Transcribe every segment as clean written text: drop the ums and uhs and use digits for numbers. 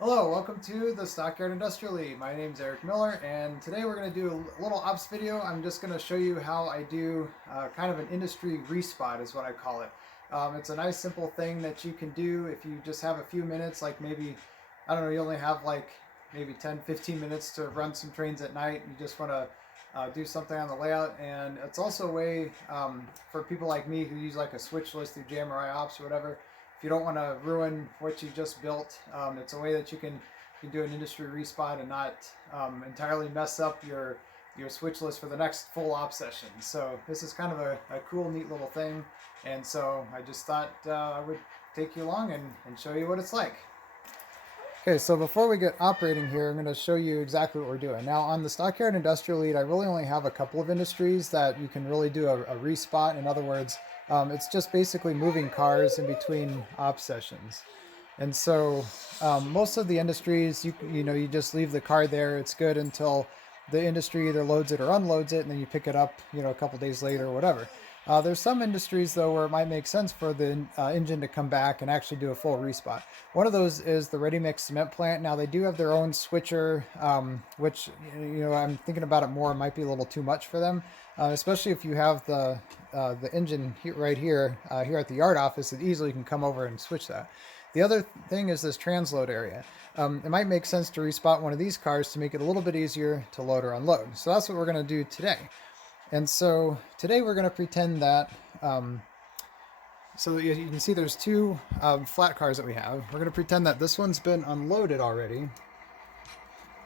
Hello, welcome to the Stockyard Industrial Lead. My name is Eric Miller, and today we're going to do a little ops video. I'm just going to show you how I do kind of an industry respot is what I call it. It's a nice simple thing that you can do if you just have a few minutes, like maybe, I don't know, you only have like maybe 10-15 minutes to run some trains at night. You just want to do something on the layout, and it's also a way for people like me who use like a switch list through Jam or IOPS or whatever. If you don't want to ruin what you just built, it's a way that you can do an industry respot and not entirely mess up your switch list for the next full op session. So this is kind of a cool, neat little thing, and so I just thought I would take you along and show you what it's like. Okay, so before we get operating here, I'm going to show you exactly what we're doing. Now on the Stockyard Industrial Lead, I really only have a couple of industries that you can really do a respot. In other words, it's just basically moving cars in between op sessions. And so most of the industries, you just leave the car there. It's good until the industry either loads it or unloads it, and then you pick it up, a couple days later or whatever. There's some industries, though, where it might make sense for the engine to come back and actually do a full respot. One of those is the ready mix cement plant. Now, they do have their own switcher, which, I'm thinking about it more. It might be a little too much for them, especially if you have the engine right here at the yard office. It easily can come over and switch that. The other thing is this transload area. It might make sense to respot one of these cars to make it a little bit easier to load or unload. So that's what we're going to do today. And so today we're going to pretend that, so you can see there's two flat cars that we have. We're going to pretend that this one's been unloaded already.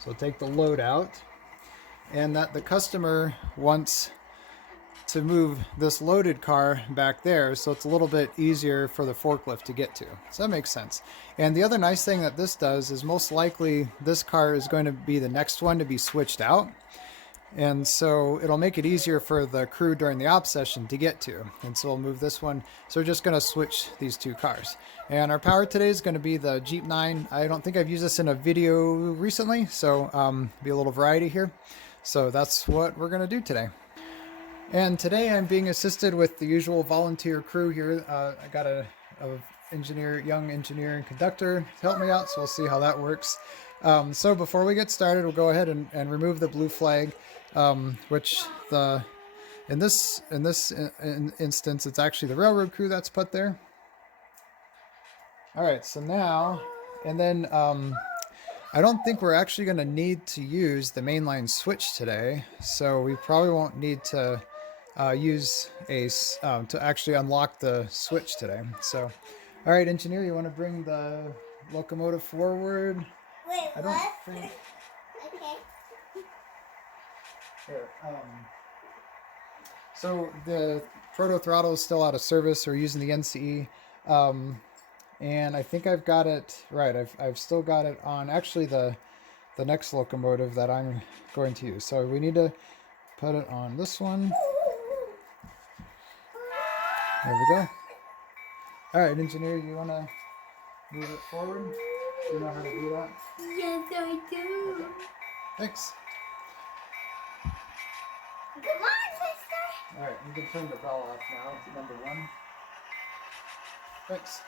So take the load out, and that the customer wants to move this loaded car back there, so it's a little bit easier for the forklift to get to. So that makes sense. And the other nice thing that this does is most likely this car is going to be the next one to be switched out. And so it'll make it easier for the crew during the op session to get to. And so we'll move this one. So we're just going to switch these two cars. And our power today is going to be the Jeep 9. I don't think I've used this in a video recently, so be a little variety here. So that's what we're going to do today. And today I'm being assisted with the usual volunteer crew here. I got a young engineer and conductor to help me out, so we'll see how that works. So before we get started, we'll go ahead and remove the blue flag, which in this instance, it's actually the railroad crew that's put there. All right, so now, and then I don't think we're actually going to need to use the mainline switch today, so we probably won't need to use to actually unlock the switch today. So, all right, engineer, you want to bring the locomotive forward? Wait, I don't think. Okay. Here, so the proto throttle is still out of service. We're using the NCE, and I think I've got it right. I've still got it on actually the next locomotive that I'm going to use. So we need to put it on this one. There we go. All right, engineer, you want to move it forward? Do you know how to do that? Yes, I do. Okay. Thanks. Come on, sister. All right, you can turn the bell off now. It's number 1. Thanks.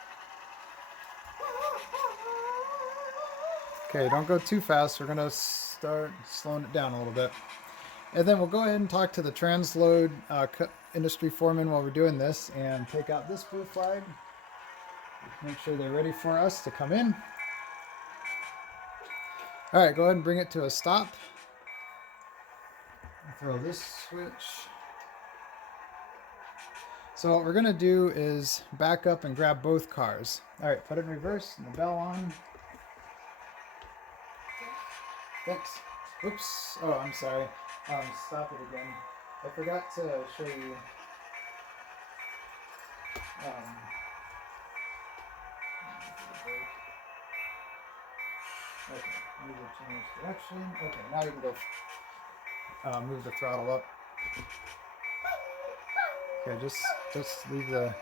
Okay, don't go too fast. We're gonna start slowing it down a little bit. And then we'll go ahead and talk to the transload industry foreman while we're doing this and take out this blue flag. Make sure they're ready for us to come in. All right, go ahead and bring it to a stop. Throw this switch. So what we're gonna do is back up and grab both cars. All right, put it in reverse and the bell on. Thanks. Oops. Oh, I'm sorry. Stop it again. I forgot to show you. Okay, move it change direction. Okay, now you can go move the throttle up. Okay, just leave the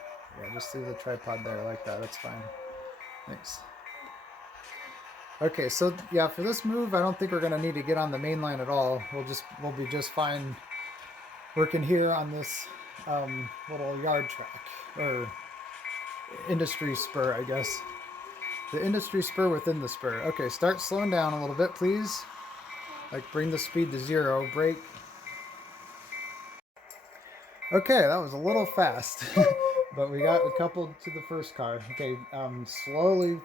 tripod there like that. That's fine. Thanks. Okay, so yeah, for this move, I don't think we're gonna need to get on the main line at all. We'll be just fine working here on this little yard track or industry spur, I guess. The industry spur within the spur. Okay, start slowing down a little bit, please. Like bring the speed to 0, brake. Okay, that was a little fast, but we got a couple to the first car. Okay, slowly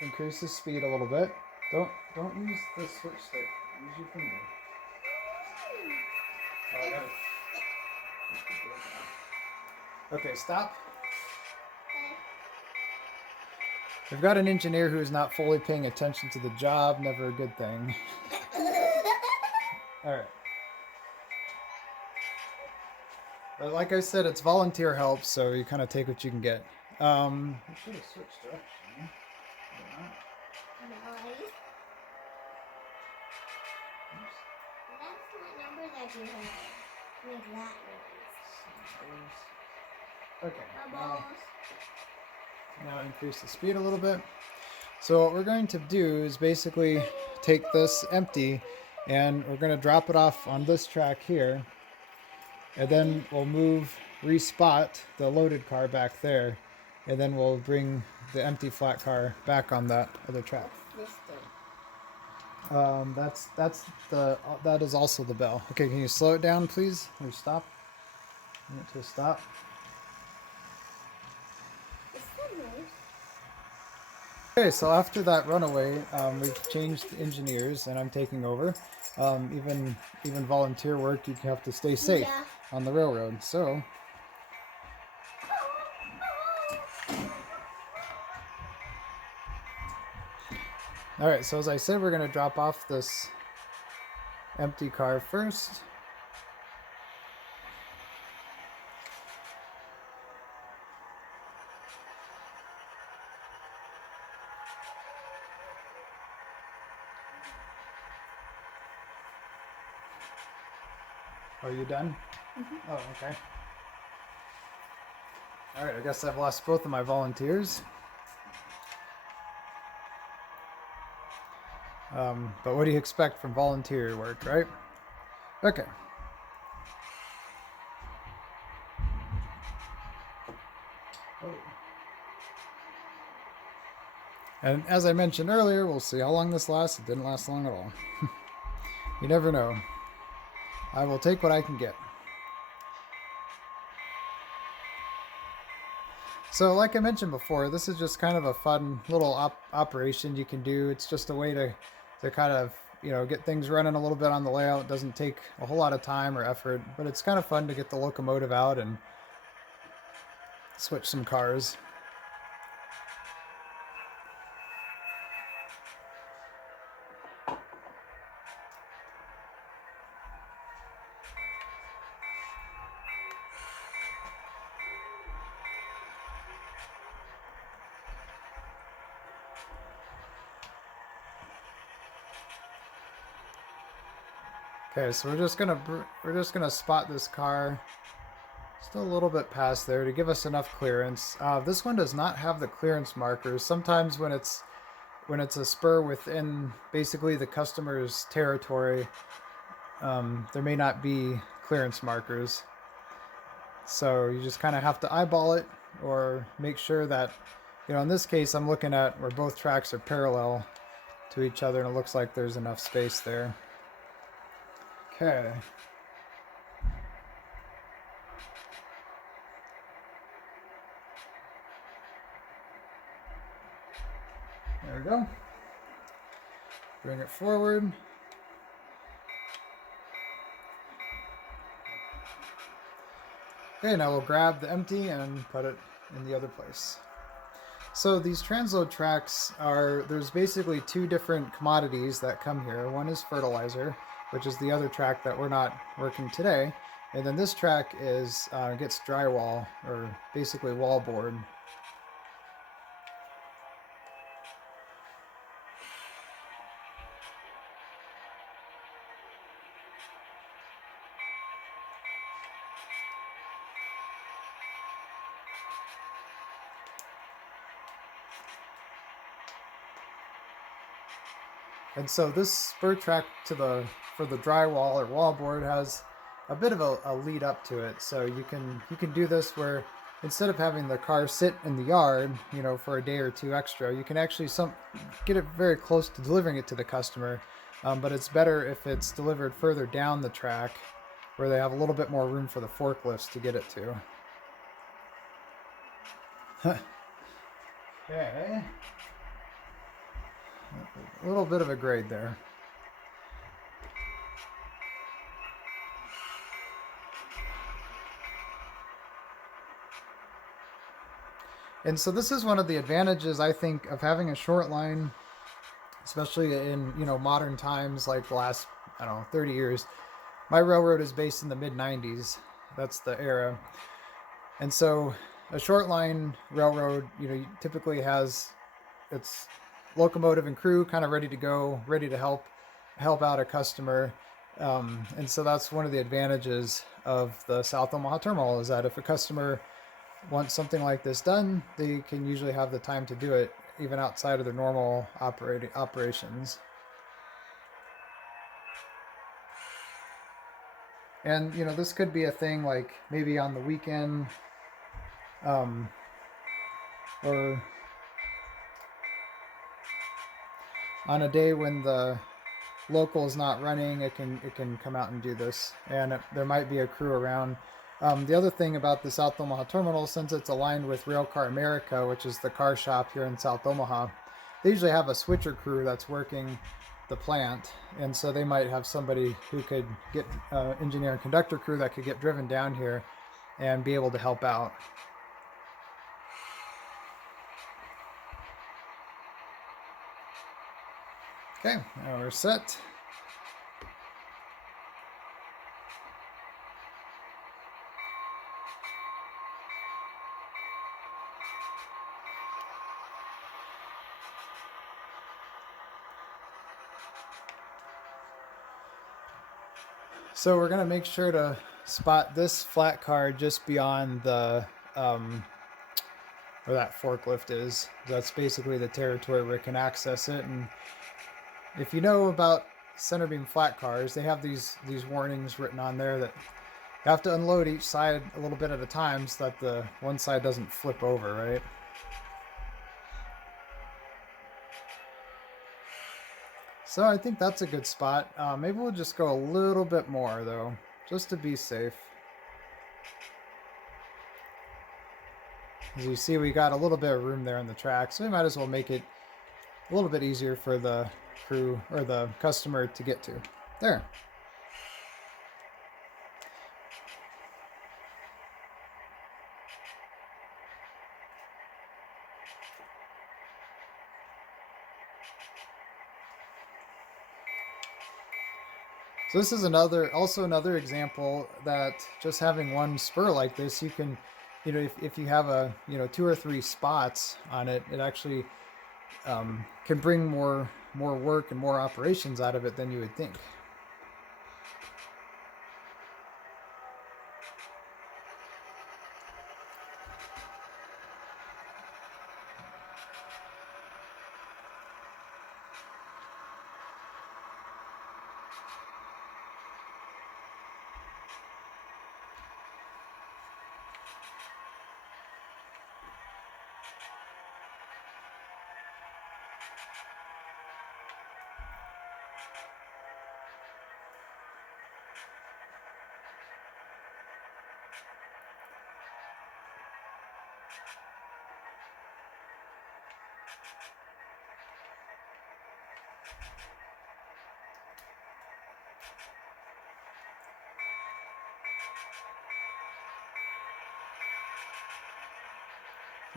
increase the speed a little bit. Don't use the switch stick. Use your finger. Oh, I got it. Okay, stop. We've got an engineer who is not fully paying attention to the job. Never a good thing. All right. But like I said, it's volunteer help, so you kind of take what you can get. We should have switched direction. That's what number that you have. Make that noise. Okay. Now increase the speed a little bit. So what we're going to do is basically take this empty and we're going to drop it off on this track here. And then we'll move Respot, the loaded car, back there. And then we'll bring the empty flat car back on that other track. This thing. That is also the bell. Okay, can you slow it down, please? Or stop? Bring it to a stop. Okay, so after that runaway, we've changed engineers, and I'm taking over. Even volunteer work, you have to stay safe on the railroad. So. All right, so as I said, we're going to drop off this empty car first. Are you done? Mm-hmm. Oh, okay. All right, I guess I've lost both of my volunteers. But what do you expect from volunteer work, right? Okay. Oh. And as I mentioned earlier, we'll see how long this lasts. It didn't last long at all. You never know. I will take what I can get. So like I mentioned before, this is just kind of a fun little operation you can do. It's just a way to kind of, get things running a little bit on the layout. It doesn't take a whole lot of time or effort, but it's kind of fun to get the locomotive out and switch some cars. Okay, so we're just gonna spot this car just a little bit past there to give us enough clearance. This one does not have the clearance markers. Sometimes when it's a spur within basically the customer's territory, there may not be clearance markers. So you just kind of have to eyeball it or make sure that, in this case I'm looking at where both tracks are parallel to each other and it looks like there's enough space there. Okay. There we go. Bring it forward. Okay, now we'll grab the empty and put it in the other place. So these transload tracks there's basically two different commodities that come here. One is fertilizer, which is the other track that we're not working today. And then this track gets drywall, or basically wallboard. And so this spur track for the drywall or wallboard has a bit of a lead up to it. So you can do this where instead of having the car sit in the yard, for a day or two extra, you can actually get it very close to delivering it to the customer. But it's better if it's delivered further down the track where they have a little bit more room for the forklifts to get it to. Okay. A little bit of a grade there. And so this is one of the advantages, I think, of having a short line, especially in, modern times, like the last, 30 years. My railroad is based in the mid-90s. That's the era. And so a short line railroad, typically has its locomotive and crew kind of ready to go, ready to help out a customer. And so that's one of the advantages of the South Omaha terminal, is that if a customer wants something like this done, they can usually have the time to do it even outside of their normal operations. And this could be a thing like maybe on the weekend, or on a day when the local is not running, it can come out and do this, and there might be a crew around. The other thing about the South Omaha terminal, since it's aligned with Railcar America, which is the car shop here in South Omaha, they usually have a switcher crew that's working the plant, and so they might have somebody who could get engineer and conductor crew that could get driven down here and be able to help out. Okay, now we're set. So we're going to make sure to spot this flat car just beyond the where that forklift is. That's basically the territory where it can access it. And if you know about center beam flat cars, they have these warnings written on there that you have to unload each side a little bit at a time so that the one side doesn't flip over, right? So I think that's a good spot. Maybe we'll just go a little bit more though, just to be safe. As you see, we got a little bit of room there in the track, so we might as well make it a little bit easier for the crew or the customer to get to. There. So this is also another example that just having one spur like this, you can, if you have a, 2 or 3 spots on it, it actually can bring more work and more operations out of it than you would think.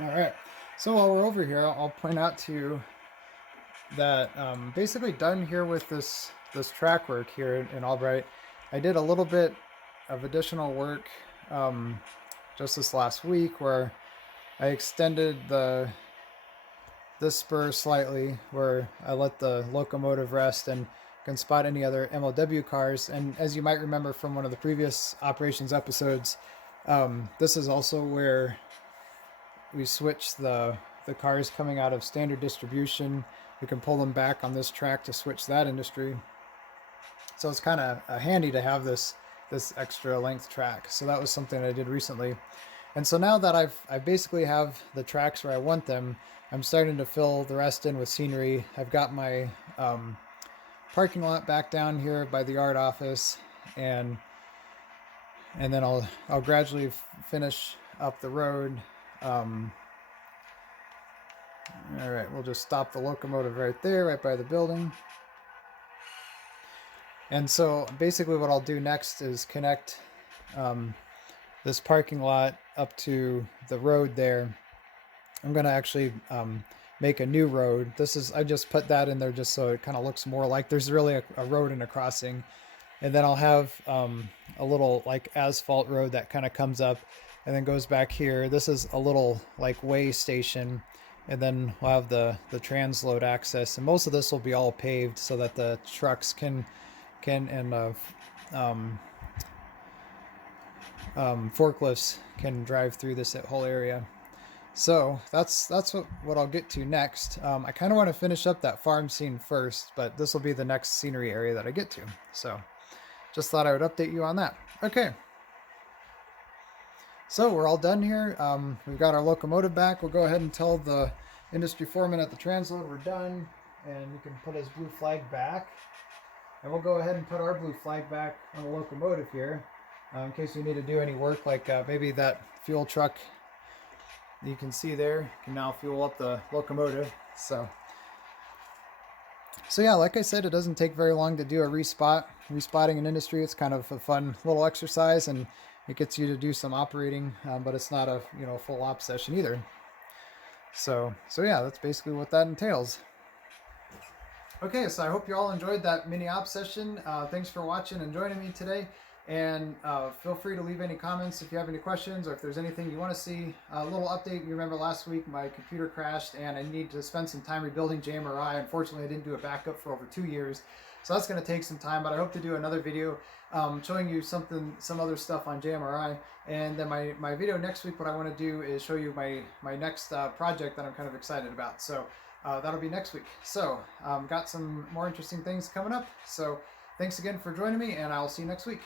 All right, so while we're over here, I'll point out to you that basically done here with this track work here in Albright, I did a little bit of additional work just this last week where I extended this spur slightly, where I let the locomotive rest and can spot any other MLW cars. And as you might remember from one of the previous operations episodes, this is also where we switch the cars coming out of standard distribution. We can pull them back on this track to switch that industry. So it's kind of handy to have this extra length track. So that was something I did recently. And so now that I basically have the tracks where I want them, I'm starting to fill the rest in with scenery. I've got my parking lot back down here by the yard office, and then I'll gradually finish up the road. All right, we'll just stop the locomotive right there, right by the building. And so basically what I'll do next is connect this parking lot up to the road there. I'm going to actually make a new road. I just put that in there just so it kind of looks more like there's really a road and a crossing. And then I'll have a little like asphalt road that kind of comes up and then goes back here. This is a little like way station. And then we'll have the transload access. And most of this will be all paved so that the trucks and forklifts can drive through this whole area. So that's what I'll get to next. I kind of want to finish up that farm scene first, but this will be the next scenery area that I get to. So just thought I would update you on that. Okay. So we're all done here. We've got our locomotive back. We'll go ahead and tell the industry foreman at the transload we're done, and you can put his blue flag back. And we'll go ahead and put our blue flag back on the locomotive here, in case we need to do any work, like maybe that fuel truck you can see there can now fuel up the locomotive. So yeah, like I said, it doesn't take very long to do a respotting an industry. It's kind of a fun little exercise, and it gets you to do some operating, but it's not a full op session either. So yeah, that's basically what that entails. Okay, so I hope you all enjoyed that mini op session. Thanks for watching and joining me today. And feel free to leave any comments if you have any questions, or if there's anything you want to see. A little update. You remember last week my computer crashed and I need to spend some time rebuilding JMRI. Unfortunately, I didn't do a backup for over 2 years. So that's going to take some time, but I hope to do another video showing you some other stuff on JMRI. And then my video next week, what I want to do is show you my next project that I'm kind of excited about. So that'll be next week. So got some more interesting things coming up. So thanks again for joining me, and I'll see you next week.